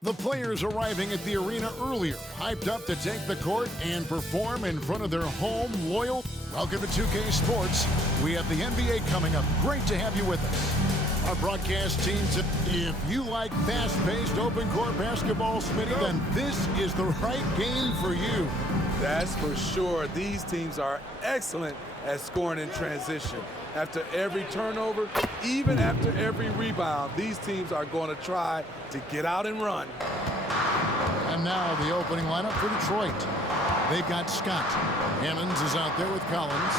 The players arriving at the arena earlier, hyped up to take the court and perform in front of their home loyal. Welcome to 2K Sports. We have the NBA coming up. Great to have you with us. Our broadcast team said, if you like fast-paced open-court basketball, Smitty, then this is the right game for you. That's for sure. These teams are excellent at scoring in transition. After every turnover, even after every rebound, these teams are going to try to get out and run. And now the opening lineup for Detroit. They've got Scott. Hammonds is out there with Collins.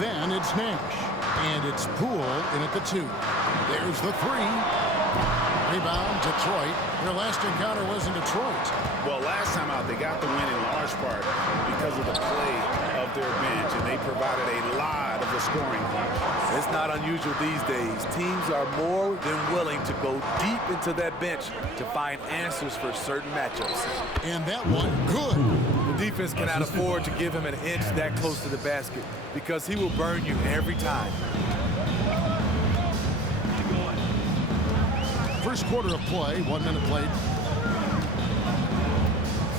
Then it's Nash. And it's Poole in at the 2. There's the 3. Rebound, Detroit. Their last encounter was in Detroit. Well, last time out, they got the win in large part because of the play of their bench, and they provided a lot of the scoring. It's not unusual these days. Teams are more than willing to go deep into that bench to find answers for certain matchups. And that one, good. The defense cannot afford to give him an inch that close to the basket because he will burn you every time. First quarter of play, 1 minute played.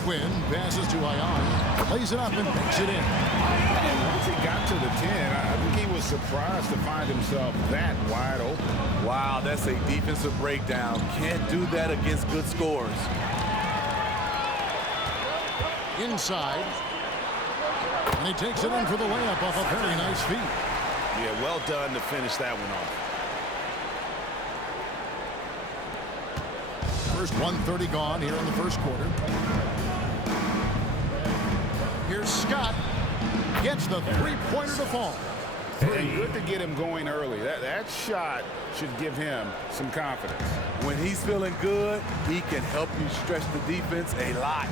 Quinn passes to Ion, plays it up and makes it in. And once he got to the 10, I think he was surprised to find himself that wide open. Wow, that's a defensive breakdown. Can't do that against good scorers. Inside. And he takes it in for the layup off a very nice feed. Yeah, well done to finish that one off. First 1:30 gone here in the first quarter. Here's Scott. Gets the three-pointer to fall. And good to get him going early. That shot should give him some confidence. When he's feeling good, he can help you stretch the defense a lot.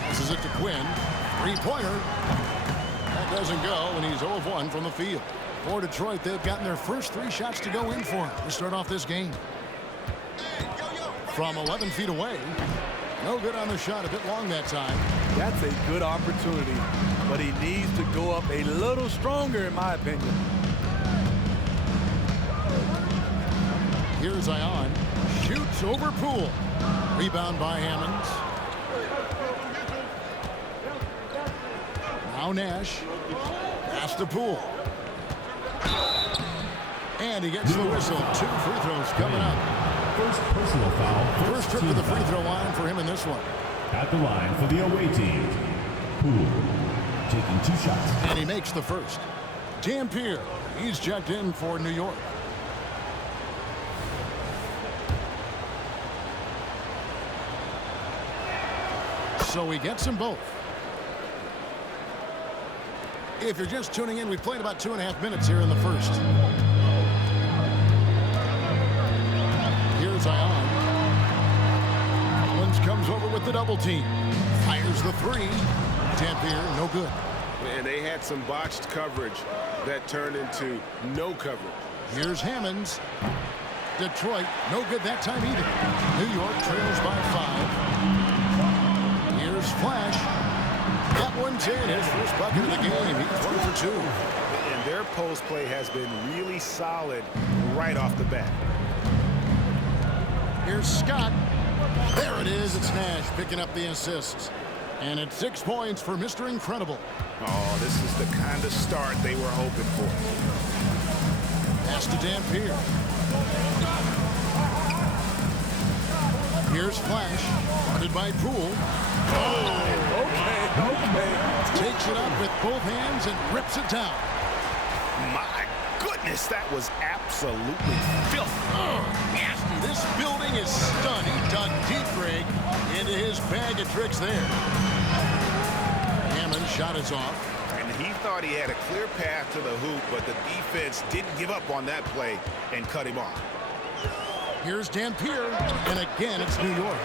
Passes it to Quinn. Three-pointer. That doesn't go, and he's 0 of 1 from the field. For Detroit, they've gotten their first 3 shots to go in for him to start off this game. From 11 feet away. No good on the shot, a bit long that time. That's a good opportunity, but he needs to go up a little stronger, in my opinion. Here's Ion. Shoots over Poole. Rebound by Hammonds. Now Nash. Pass to Poole. And he gets the whistle. 2 free throws coming up. First personal foul. First trip to the free throw line for him in this one. At the line for the away team. Poole taking 2 shots. And he makes the first. Dampier. He's checked in for New York. So he gets them both. If you're just tuning in, we played about 2.5 minutes here in the first. Here's Ion. Collins comes over with the double team. Fires the 3. Dampier, no good. And they had some botched coverage that turned into no coverage. Here's Hammonds. Detroit, no good that time either. New York trails by 5. Here's Flash. That one's in. His first bucket of the game. He's 1 for 2. And their post play has been really solid right off the bat. Here's Scott. There it is. It's Nash picking up the assists. And it's 6 points for Mr. Incredible. Oh, this is the kind of start they were hoping for. Pass to Dampier. Here's Flash. Guarded by Poole. Oh, okay. Takes it up with both hands and rips it down. My goodness, that was absolutely filthy. Nasty. This building is stunned. He dug deep, Greg, into his bag of tricks there. Hammond shot is off. And he thought he had a clear path to the hoop, but the defense didn't give up on that play and cut him off. Here's Dampier, and again it's New York.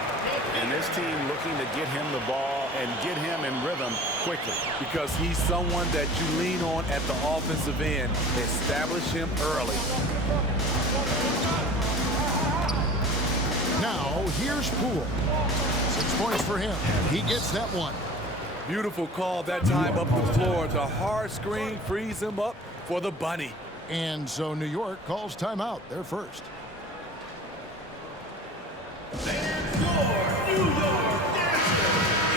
And this team looking to get him the ball and get him in rhythm quickly. Because he's someone that you lean on at the offensive end. Establish him early. Now, here's Poole. 6 points for him. He gets that one. Beautiful call that time up the floor. The hard screen frees him up for the bunny. And so New York calls timeout. They're first. And score.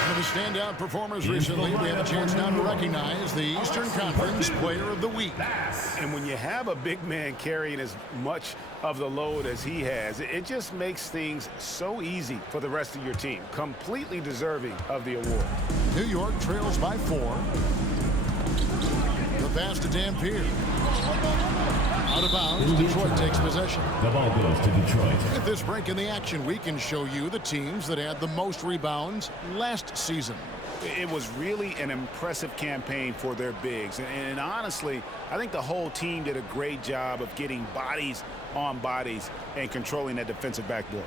One of the standout performers recently. We have a chance now to recognize the Eastern Conference Player of the Week. And when you have a big man carrying as much of the load as he has, it just makes things so easy for the rest of your team. Completely deserving of the award. New York trails by 4. The pass to Dampier. Out of bounds, Detroit takes possession. The ball goes to Detroit. At this break in the action, we can show you the teams that had the most rebounds last season. It was really an impressive campaign for their bigs. And honestly, I think the whole team did a great job of getting bodies on bodies and controlling that defensive backboard.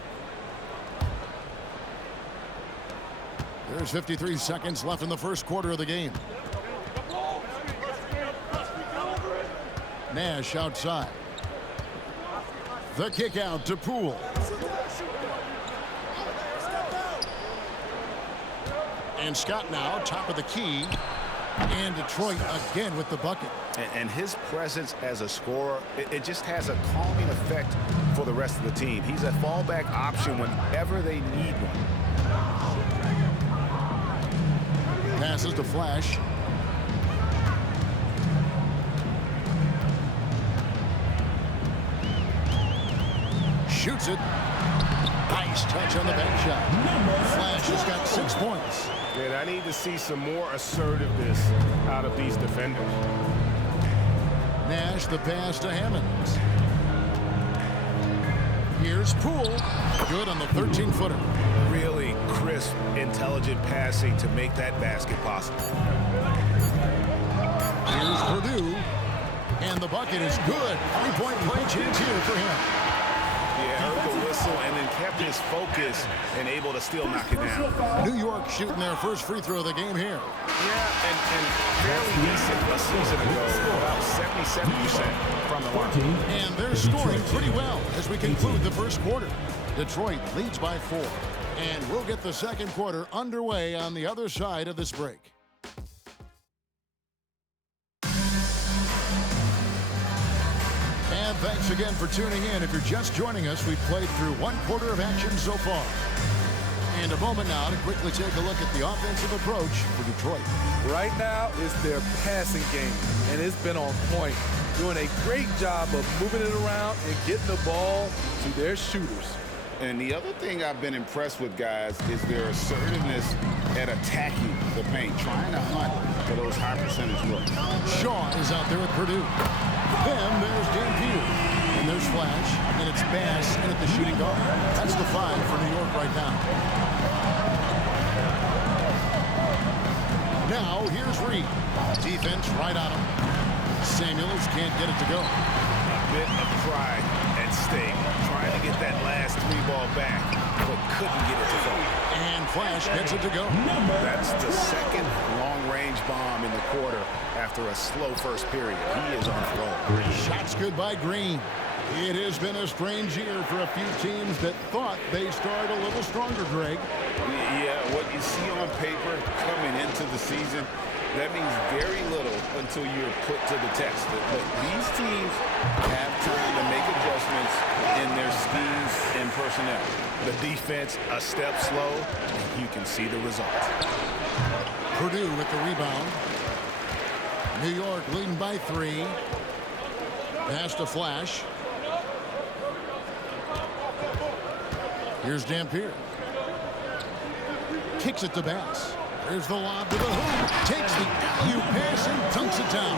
There's 53 seconds left in the first quarter of the game. Nash outside. The kick out to Poole. And Scott now top of the key. And Detroit again with the bucket. And his presence as a scorer, it just has a calming effect for the rest of the team. He's a fallback option whenever they need one. Passes to Flash. Shoots it. Nice touch on the bank shot. Flash has got 6 points. And I need to see some more assertiveness out of these defenders. Nash the pass to Hammonds. Here's Poole. Good on the 13-footer. Really crisp, intelligent passing to make that basket possible. Here's Purdue. And the bucket is good. 3-point play chance here for him. Yeah, heard the whistle and then kept his focus and able to still knock it down. New York shooting their first free throw of the game here. Yeah, and fairly decent a season ago, about 77% from the line. And they're scoring pretty well as we conclude the first quarter. Detroit leads by 4. And we'll get the second quarter underway on the other side of this break. And thanks again for tuning in. If you're just joining us, we've played through 1 quarter of action so far. And a moment now to quickly take a look at the offensive approach for Detroit. Right now, it's their passing game, and it's been on point. Doing a great job of moving it around and getting the ball to their shooters. And the other thing I've been impressed with, guys, is their assertiveness at attacking the paint, trying to hunt for those high percentage looks. Shaw is out there at Purdue. Then there's Dampier. And there's Flash. And it's Bass in at the shooting guard. That's the 5 for New York right now. Now here's Reed. Defense right on him. Samuels can't get it to go. A bit of pride at stake, trying to get that last 3 ball back, but couldn't get it to go. And Flash gets it to go. That's the second long-range bomb in the quarter after a slow first period. He is on floor. Shots good by Green. It has been a strange year for a few teams that thought they started a little stronger, Greg. Yeah, what you see on paper coming into the season, that means very little until you're put to the test. But these teams have time to make adjustments in their schemes and personnel. The defense a step slow, and you can see the results. Purdue with the rebound. New York leading by 3. Pass to Flash. Here's Dampier. Kicks it to Bass. There's the lob to the hoop. Takes the alley-oop pass and dunks it down.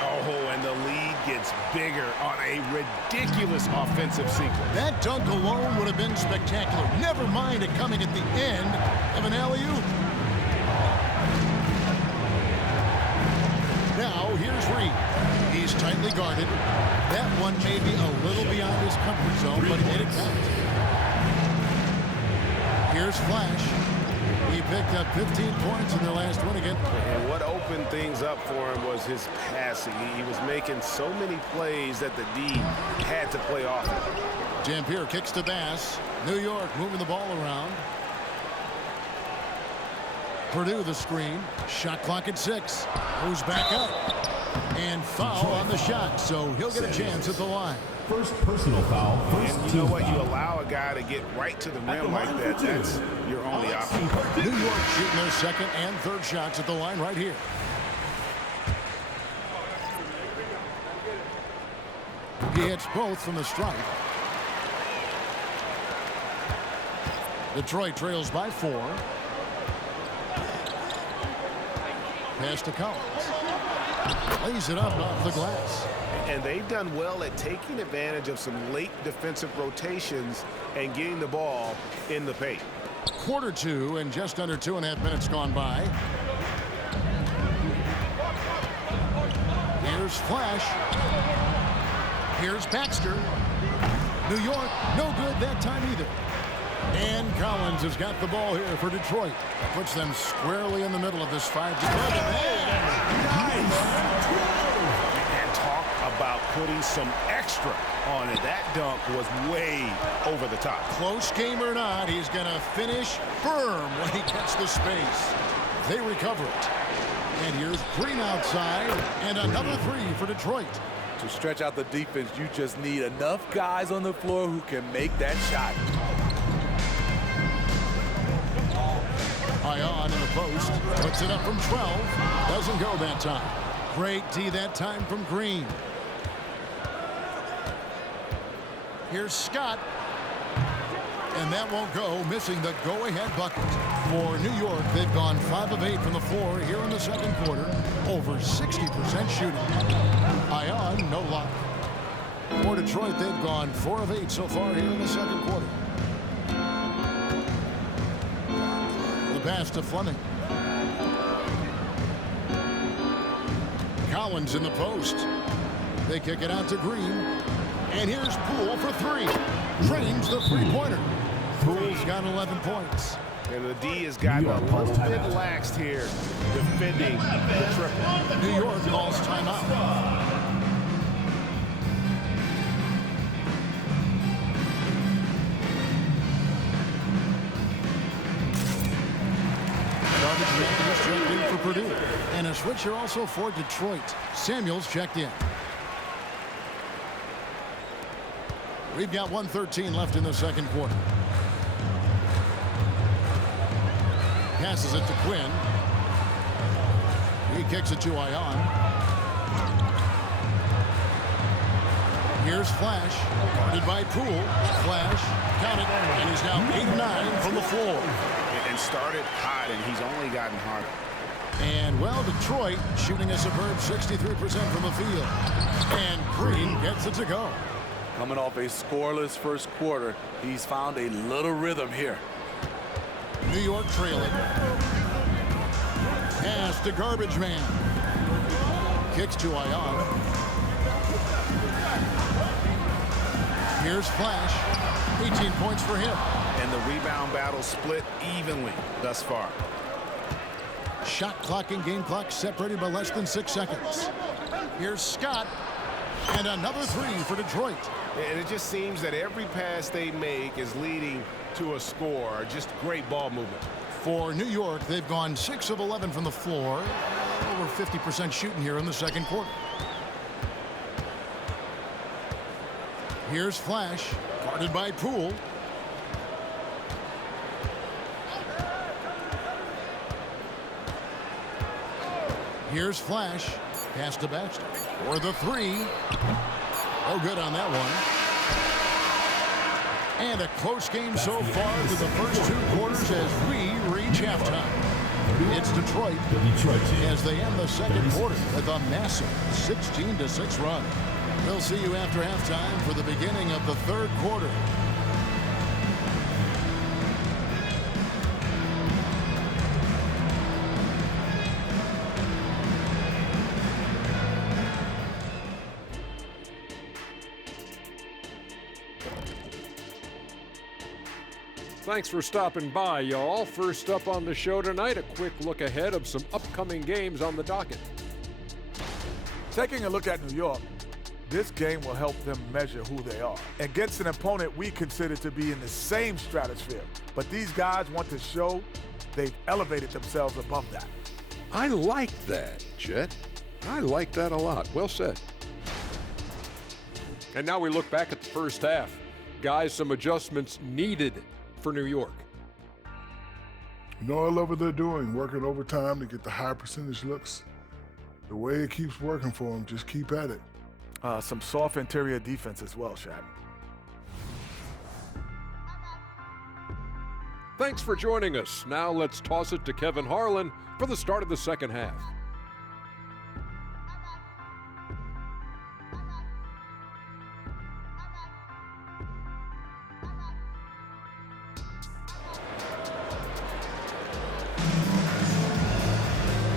Oh, and the lead gets bigger on a ridiculous offensive sequence. That dunk alone would have been spectacular. Never mind it coming at the end of an alley-oop. Now, here's Reed. He's tightly guarded. That one may be a little beyond his comfort zone, but he made it count. Here's Flash. He picked up 15 points in their last win again. And what opened things up for him was his passing. He was making so many plays that the D had to play off him. Dampier kicks to Bass. New York moving the ball around. Purdue the screen. Shot clock at 6. Goes back up. And foul on the shot, so he'll get a chance at the line. First personal foul. First And you know what? You allow a guy to get right to the rim like that. That's your only option. New York shooting their second and third shots at the line right here. He hits both from the stripe. Detroit trails by 4. Pass to Collins. Lays it up off the glass. And they've done well at taking advantage of some late defensive rotations and getting the ball in the paint. Quarter 2 and just under 2.5 minutes gone by. Here's Flash. Here's Baxter. New York, no good that time either. And Collins has got the ball here for Detroit. Puts them squarely in the middle of this 5-2. And talk about putting some extra on it. That dunk was way over the top. Close game or not, he's going to finish firm when he gets the space. They recover it. And here's Green outside, and another 3 for Detroit. To stretch out the defense, you just need enough guys on the floor who can make that shot. Ion in the post, puts it up from 12, doesn't go that time. Great D that time from Green. Here's Scott, and that won't go, missing the go-ahead bucket. For New York, they've gone 5 of 8 from the floor here in the second quarter, over 60% shooting. Ion, no luck. For Detroit, they've gone 4 of 8 so far here in the second quarter. Pass to Fleming. Collins in the post. They kick it out to Green. And here's Poole for 3. Drains the three-pointer. Poole's got 11 points. And the D has gotten a little bit laxed here defending the triple. New York calls timeout. Checked in for Purdue. And a switcher also for Detroit. Samuels checked in. We've got 1:13 left in the second quarter. Passes it to Quinn. He kicks it to Ion. Here's Flash. Guarded by Poole. Flash. Count it. And he's now 8-9 from the floor. And started hot, and he's only gotten harder. And, well, Detroit shooting a superb 63% from the field. And Green gets it to go. Coming off a scoreless first quarter, he's found a little rhythm here. New York trailing. Pass to Garbage Man. Kicks to Ion. Here's Flash. 18 points for him. And the rebound battle split evenly thus far. Shot clock and game clock separated by less than 6 seconds. Here's Scott. And another 3 for Detroit. And it just seems that every pass they make is leading to a score. Just great ball movement. For New York, they've gone 6 of 11 from the floor. Over 50% shooting here in the second quarter. Here's Flash. Guarded by Poole. Here's Flash. Pass to Baxter. For the 3. No good on that one. And a close game so far to the first 2 quarters as we reach halftime. It's Detroit as they end the second quarter with a massive 16-6 run. We'll see you after halftime for the beginning of the third quarter. Thanks for stopping by, y'all. First up on the show tonight, a quick look ahead of some upcoming games on the docket. Taking a look at New York, this game will help them measure who they are against an opponent we consider to be in the same stratosphere. But these guys want to show they've elevated themselves above that. I like that, Jet. I like that a lot. Well said. And now we look back at the first half. Guys, some adjustments needed for New York. You know, I love what they're doing, working overtime to get the high percentage looks. The way it keeps working for them, just keep at it. Some soft interior defense as well, Shaq. Thanks for joining us. Now let's toss it to Kevin Harlan for the start of the second half.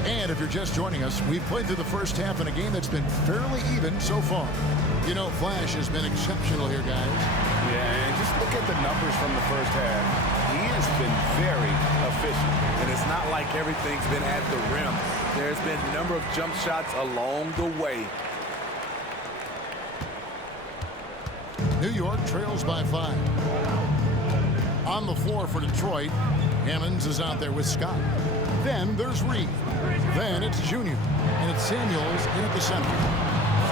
And if you're just joining us, we've played through the first half in a game that's been fairly even so far. You know, Flash has been exceptional here, guys. Yeah, and just look at the numbers from the first half. He has been very efficient. And it's not like everything's been at the rim. There's been a number of jump shots along the way. New York trails by 5. On the floor for Detroit, Hammonds is out there with Scott. Then there's Reed. Then it's Junior. And it's Samuels in at the center.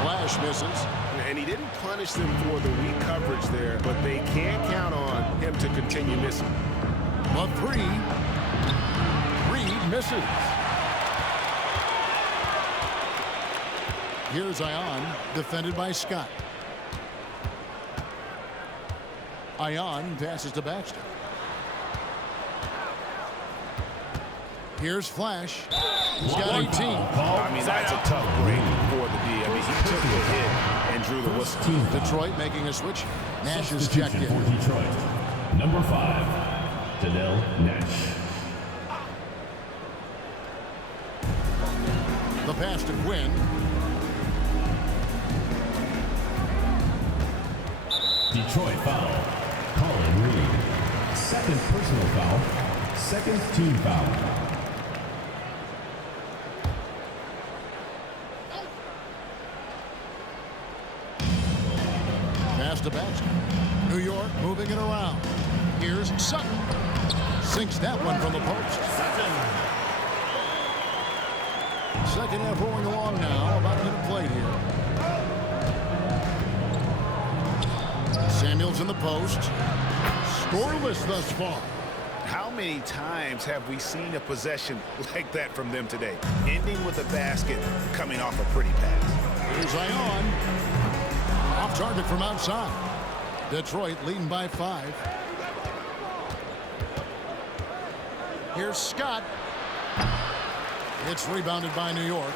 Flash misses. And he didn't punish them for the weak coverage there, but they can't count on him to continue missing. A 3. Reed misses. Here's Ion, defended by Scott. Ion passes to Baxter. Here's Flash. He's got 18. I mean, that's a tough break for the D. I mean, he took the hit and drew the whistle. Detroit making a switch. Nash is Substitution checked in. for Detroit. Number 5, Danell Nash. The pass to Quinn. Detroit foul. Colin Reed. Second personal foul. Second team foul. Pass to Baxter. New York moving it around. Here's Sutton. Sinks that one from the post. Second half rolling along now. About a minute played here. Samuels in the post. Scoreless thus far. How many times have we seen a possession like that from them today? Ending with a basket, coming off a pretty pass. Here's Ion. Off target from outside. Detroit leading by 5. Here's Scott. It's rebounded by New York.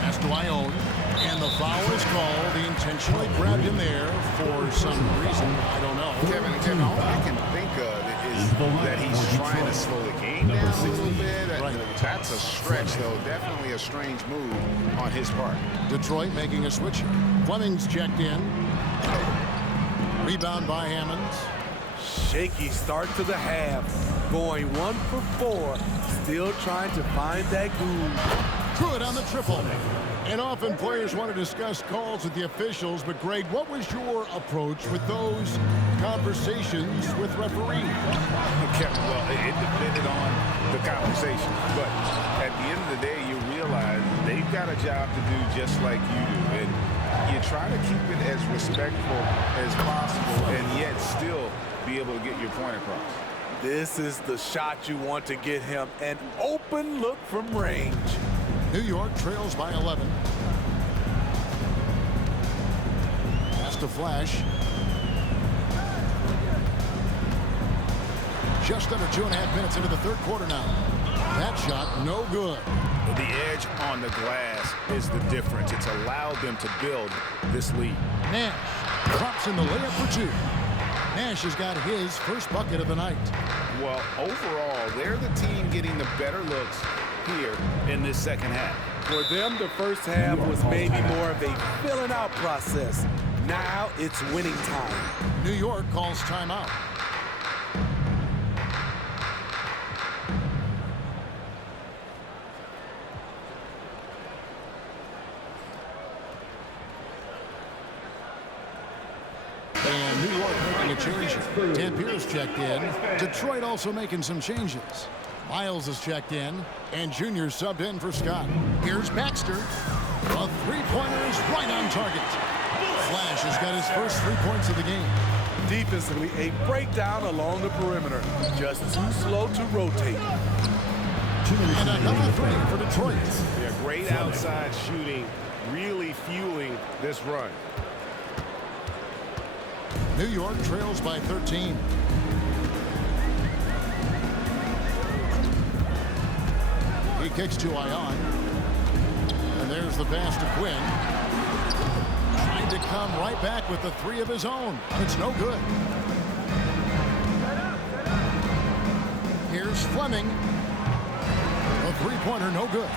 Pass to Ion. And the foul is called. He intentionally grabbed him there for some reason. I don't know. Kevin, all I can think of is that he's trying to slow the game down a little bit. Right. That's a stretch, though. Definitely a strange move on his part. Detroit making a switch. Fleming's checked in. Rebound by Hammonds. Shaky start to the half. Going 1 for 4. Still trying to find that groove. Good on the triple. And often players want to discuss calls with the officials, but Greg, what was your approach with those conversations with referees? Well, it depended on the conversation, but at the end of the day, you realize they've got a job to do just like you do, and you try to keep it as respectful as possible and yet still be able to get your point across. This is the shot you want to get him. An open look from range. New York trails by 11. Pass to Flash. Just under 2.5 minutes into the third quarter now. That shot no good. The edge on the glass is the difference. It's allowed them to build this lead. Nash drops in the layup for 2. Nash has got his first bucket of the night. Well, overall, they're the team getting the better looks here in this second half. For them, the first half was maybe more of a filling out process. Now it's winning time. New York calls timeout. And New York making a change. Tampier's checked in. Detroit also making some changes. Miles is checked in, and Junior subbed in for Scott. Here's Baxter. A three-pointer is right on target. Flash has got his first 3 points of the game. Defensively, a breakdown along the perimeter. Just too slow to rotate. And another three for Detroit. Yeah, great outside shooting, really fueling this run. New York trails by 13. He kicks to Ion. And there's the pass to Quinn. Trying to come right back with the three of his own. It's no good. Here's Fleming. A three-pointer, no good.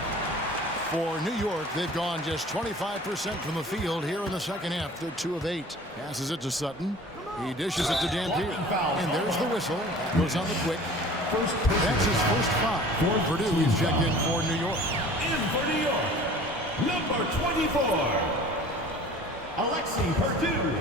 For New York, they've gone just 25% from the field here in the second half. They're 2 of 8. Passes it to Sutton. He dishes it to Dampier. And there's the whistle. Goes on the quick. That's his first foul. For Purdue, he's checked in for New York. In for New York, number 24, Alexi Purdue.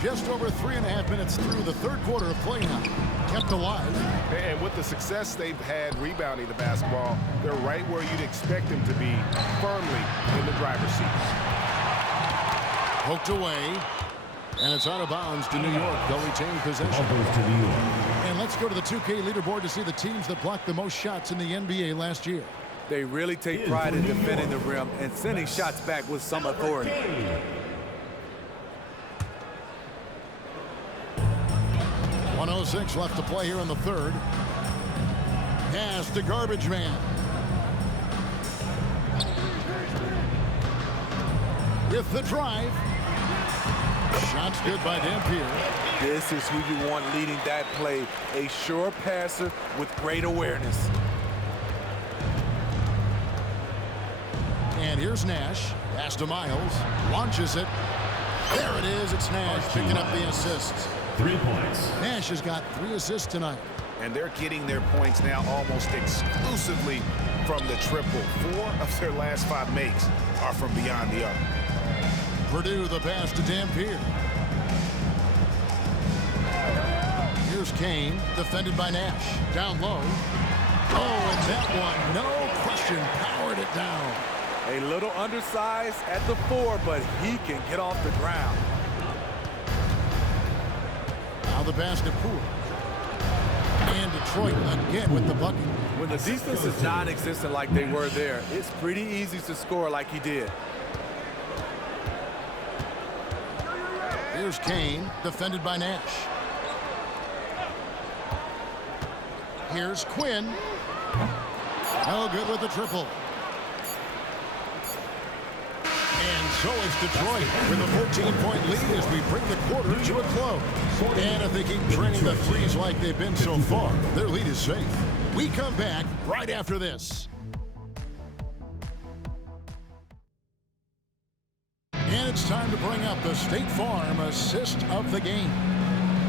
Just over 3.5 minutes through the third quarter of play now. Kept alive. And with the success they've had rebounding the basketball, they're right where you'd expect them to be, firmly in the driver's seat. Poked away. And it's out of bounds to New York. They'll retain possession. To New York. And let's go to the 2K leaderboard to see the teams that blocked the most shots in the NBA last year. They really take pride in defending the rim and sending shots back with some authority. 1:06 left to play here in the third. Pass to Garbage Man. With the drive. Shots good by Dampier. This is who you want leading that play. A sure passer with great awareness. And here's Nash. Pass to Miles. Launches it. There it is. It's Nash picking up the assists. 3 points. Nash has got 3 assists tonight. And they're getting their points now almost exclusively from the triple. 4 of their last 5 makes are from beyond the arc. Purdue, the pass to Dampier. Here's Kane, defended by Nash. Down low. Oh, and that one, no question, powered it down. A little undersized at the 4, but he can get off the ground. Now the pass to Poole. And Detroit again with the bucket. When the defense is non-existent like they were there, it's pretty easy to score like he did. Here's Kane, defended by Nash. Here's Quinn. No good with the triple. And so is Detroit with a 14-point lead as we bring the quarter to a close. And if they keep draining the threes like they've been so far, their lead is safe. We come back right after this. And it's time to bring up the State Farm assist of the game.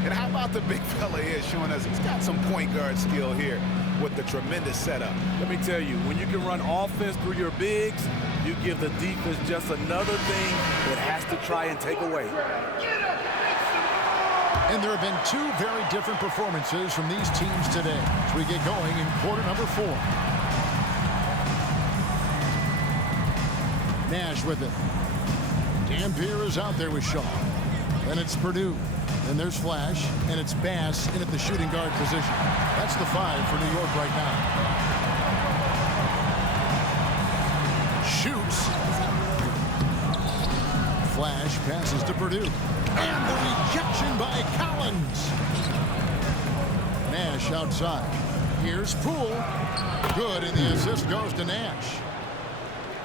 And how about the big fella here showing us he's got some point guard skill here with the tremendous setup. Let me tell you, when you can run offense through your bigs, you give the defense just another thing it has to try and take away. And there have been 2 very different performances from these teams today as we get going in quarter number 4. Nash with it. Dampier is out there with Shaw. Then it's Purdue. Then there's Flash. And it's Bass in at the shooting guard position. That's the 5 for New York right now. Shoots. Flash passes to Purdue. And the rejection by Collins. Nash outside. Here's Poole. Good, and the assist goes to Nash.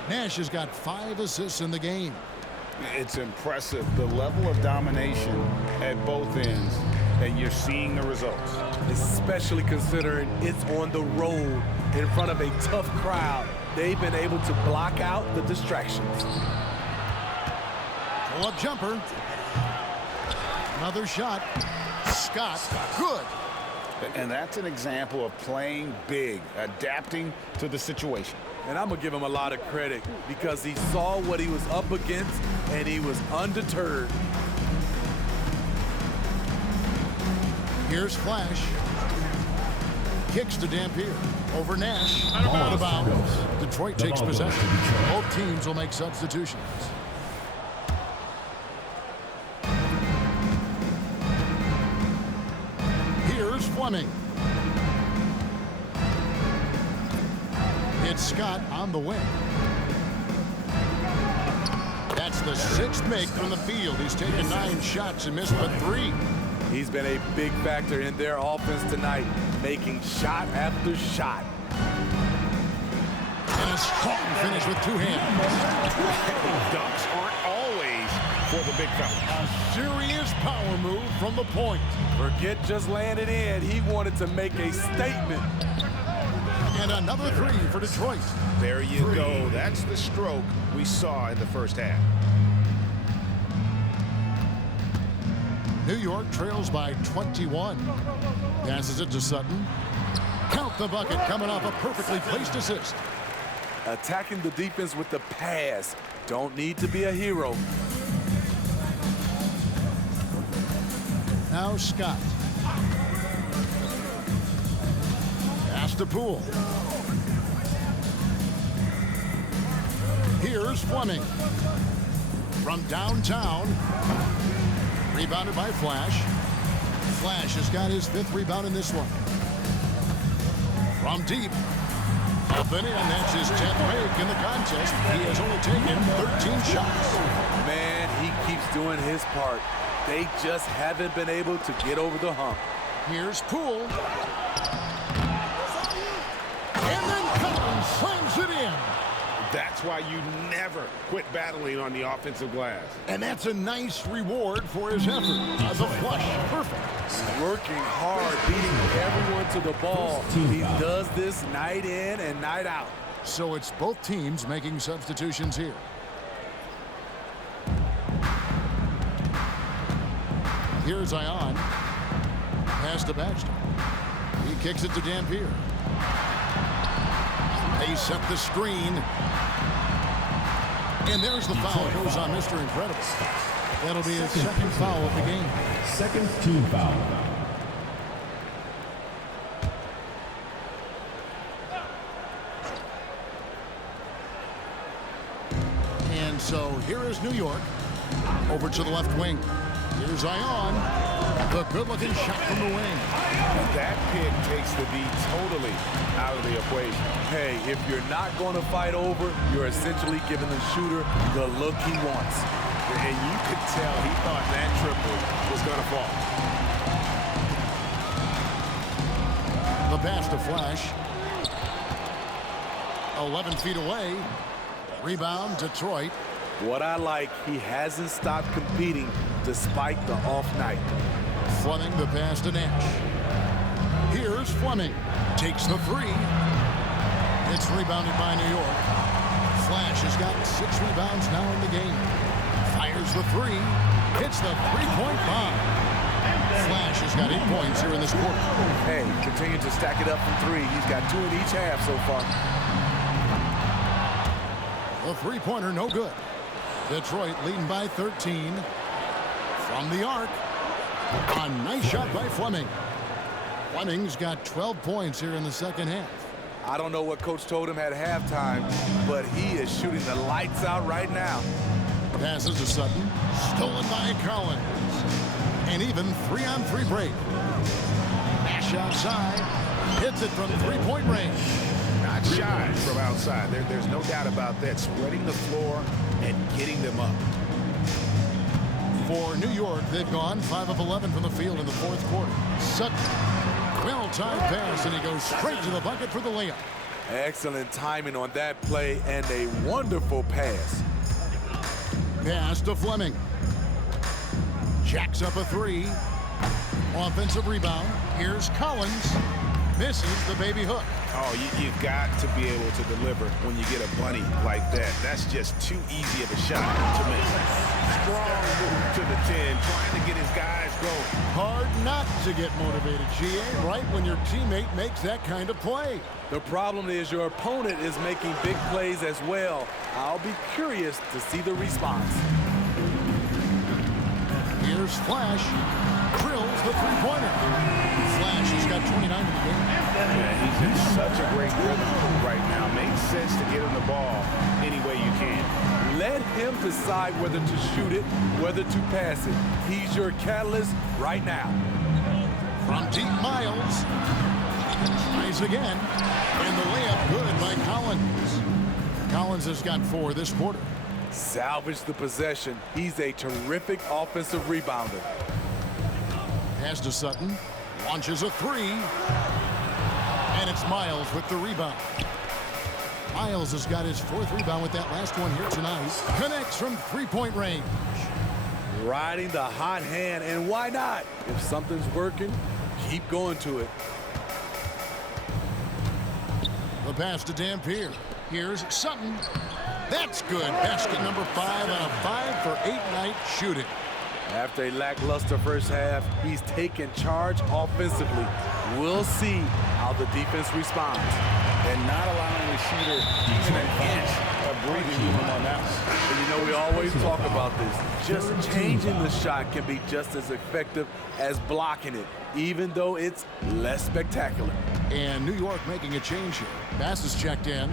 Nash has got 5 assists in the game. It's impressive, the level of domination at both ends, and you're seeing the results. Especially considering it's on the road in front of a tough crowd. They've been able to block out the distractions. Pull-up jumper. Another shot. Scott, good. And that's an example of playing big, adapting to the situation. And I'm going to give him a lot of credit because he saw what he was up against and he was undeterred. Here's Flash. Kicks to Dampier. Over Nash. Out of bounds. Detroit takes possession. Both teams will make substitutions. Here's Fleming. It's Scott on the wing. That's the 6th make from the field. He's taken 9 shots and missed but 3. He's been a big factor in their offense tonight, making shot after shot. And a strong finish with 2 hands. Dunks aren't always for the big fella. A serious power move from the point. Forget just laying it in. He wanted to make a statement. And another 3 for Detroit. There you go. That's the stroke we saw in the first half. New York trails by 21. Passes it to Sutton. Count the bucket coming off a perfectly placed assist. Attacking the defense with the pass. Don't need to be a hero. Now Scott. Pass to Poole. Here's Fleming. From downtown. Rebounded by Flash. Flash has got his 5th rebound in this one. From deep. Up and in. That's his 10th make in the contest. He has only taken 13 shots. Man, he keeps doing his part. They just haven't been able to get over the hump. Here's Poole. And then Collins slams it in. That's why you never quit battling on the offensive glass. And that's a nice reward for his effort. The flush, perfect. Working hard, beating everyone to the ball. He does this night in and night out. So it's both teams making substitutions here. Here's Ion. Pass to Baxter. He kicks it to Dampier. They set the screen. And there's the foul. It goes on Mr. Incredible. That'll be his 2nd foul of the game. 2nd team foul. And so here is New York. Over to the left wing. Here's Ion. The good-looking shot from the wing. That pick takes the D totally out of the equation. Hey, if you're not going to fight over, you're essentially giving the shooter the look he wants. And you could tell he thought that triple was going to fall. The pass to Flash. 11 feet away. Rebound, Detroit. What I like, he hasn't stopped competing despite the off night. Fleming the pass to Nash. Here's Fleming. Takes the 3. It's rebounded by New York. Flash has got 6 rebounds now in the game. Fires the 3. Hits the 3-point bomb. Flash has got 8 points here in this quarter. Hey, continue to stack it up from 3. He's got 2 in each half so far. The 3-pointer no good. Detroit leading by 13. From the arc. A nice shot by Fleming. Fleming's got 12 points here in the 2nd half. I don't know what Coach told him at halftime, but he is shooting the lights out right now. Passes to Sutton. Stolen by Collins. And even 3-on-3 break. Nash outside. Hits it from 3-point range. Not shy from outside. There's no doubt about that. Spreading the floor and getting them up. For New York, they've gone 5 of 11 from the field in the 4th quarter. Sutton, well-timed pass, and he goes straight to the bucket for the layup. Excellent timing on that play and a wonderful pass. Pass to Fleming. Jacks up a 3. Offensive rebound. Here's Collins. Misses the baby hook. Oh, you've got to be able to deliver when you get a bunny like that. That's just too easy of a shot to make. Strong move to the 10, trying to get his guys going. Hard not to get motivated, GA, right when your teammate makes that kind of play. The problem is your opponent is making big plays as well. I'll be curious to see the response. Here's Flash. Drills the three-pointer. Flash has got 29 in the game. Yeah, he's in such a great rhythm right now. Makes sense to get him the ball any way you can. Let him decide whether to shoot it, whether to pass it. He's your catalyst right now. From deep, Miles. Tries again. And the layup good by Collins. Collins has got 4 this quarter. Salvage the possession. He's a terrific offensive rebounder. Pass to Sutton. Launches a 3. And it's Miles with the rebound. Miles has got his 4th rebound with that last one here tonight. Connects from three-point range. Riding the hot hand, and why not? If something's working, keep going to it. The pass to Dampier. Here's Sutton. That's good. Basket number 5 on a 5-for-8 night shooting. After a lackluster first half, he's taken charge offensively. We'll see how the defense responds. And not allowing the shooter even an inch of breathing room on that one. And you know, we always talk about this. Just changing the shot can be just as effective as blocking it, even though it's less spectacular. And New York making a change here. Pass is checked in.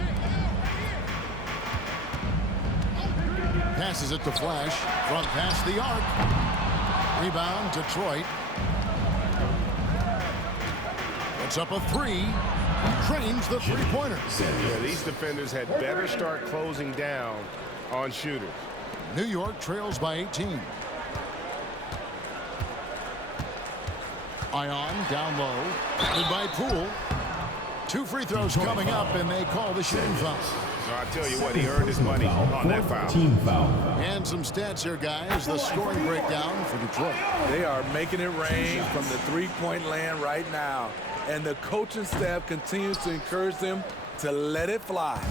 Passes it to Flash. Front pass the arc. Rebound, Detroit. Puts up a 3. Trains the three-pointer. Yeah, these defenders had better start closing down on shooters. New York trails by 18. Ion down low. Guarded by Poole. 2 free throws coming up, and they call the shooting foul. So I tell you what, he earned his money on that foul. Team foul. And some stats here, guys. The scoring breakdown for Detroit. They are making it rain from the three-point land right now. And the coaching staff continues to encourage them to let it fly.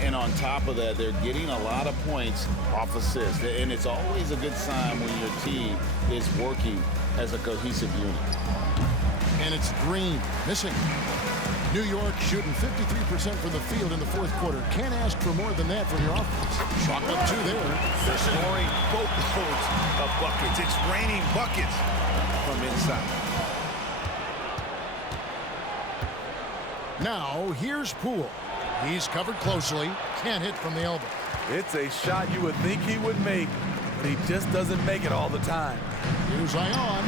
And on top of that, they're getting a lot of points off assists. And it's always a good sign when your team is working as a cohesive unit. And it's Green missing. New York shooting 53% from the field in the 4th quarter. Can't ask for more than that from your offense. Chalk up 2 there. They're scoring boatloads of buckets. It's raining buckets from inside. Now, here's Poole. He's covered closely. Can't hit from the elbow. It's a shot you would think he would make, but he just doesn't make it all the time. Here's Ion.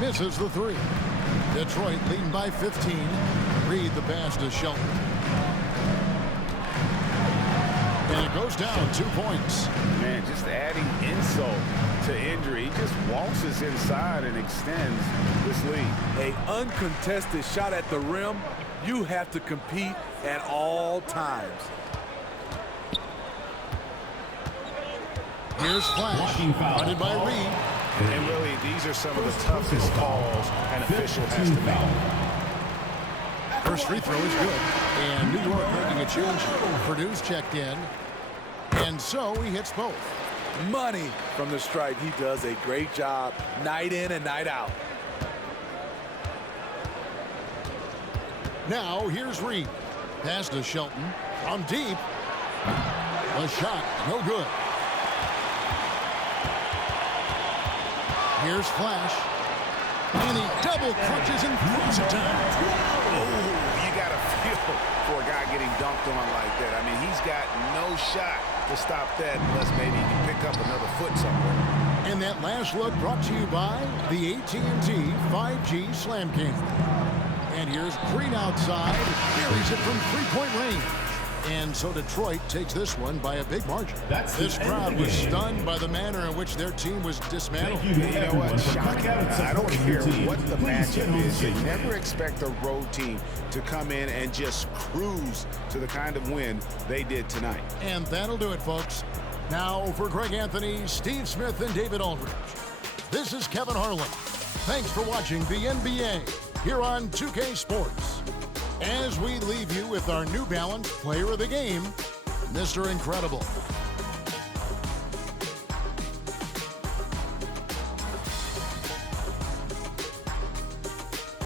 Misses the 3. Detroit leading by 15. Reed the pass to Shelton. And it goes down 2 points. Man, just adding insult to injury. He just waltzes inside and extends this lead. An uncontested shot at the rim, you have to compete at all times. Here's Flash, guarded by Reed. And really, these are some of the toughest calls an official has to make. First free throw is good. And New York making a change. Purdue's checked in. And so he hits both. Money from the stripe. He does a great job night in and night out. Now here's Reed. Pass to Shelton. From deep. The shot, no good. Here's Flash. And he double crunches and throws it down. Oh, you got to feel for a guy getting dunked on like that. I mean, he's got no shot to stop that unless maybe he can pick up another foot somewhere. And that last look brought to you by the AT&T 5G Slam King. And here's Green outside. Buries it from three-point range. And so Detroit takes this one by a big margin. This crowd was stunned by the manner in which their team was dismantled. You know what? Shocking. I don't care what the matchup is. You never expect a road team to come in and just cruise to the kind of win they did tonight. And that'll do it, folks. Now for Greg Anthony, Steve Smith, and David Aldridge. This is Kevin Harlan. Thanks for watching the NBA here on 2K Sports. As we leave you with our New Balance Player of the Game, Mr. Incredible.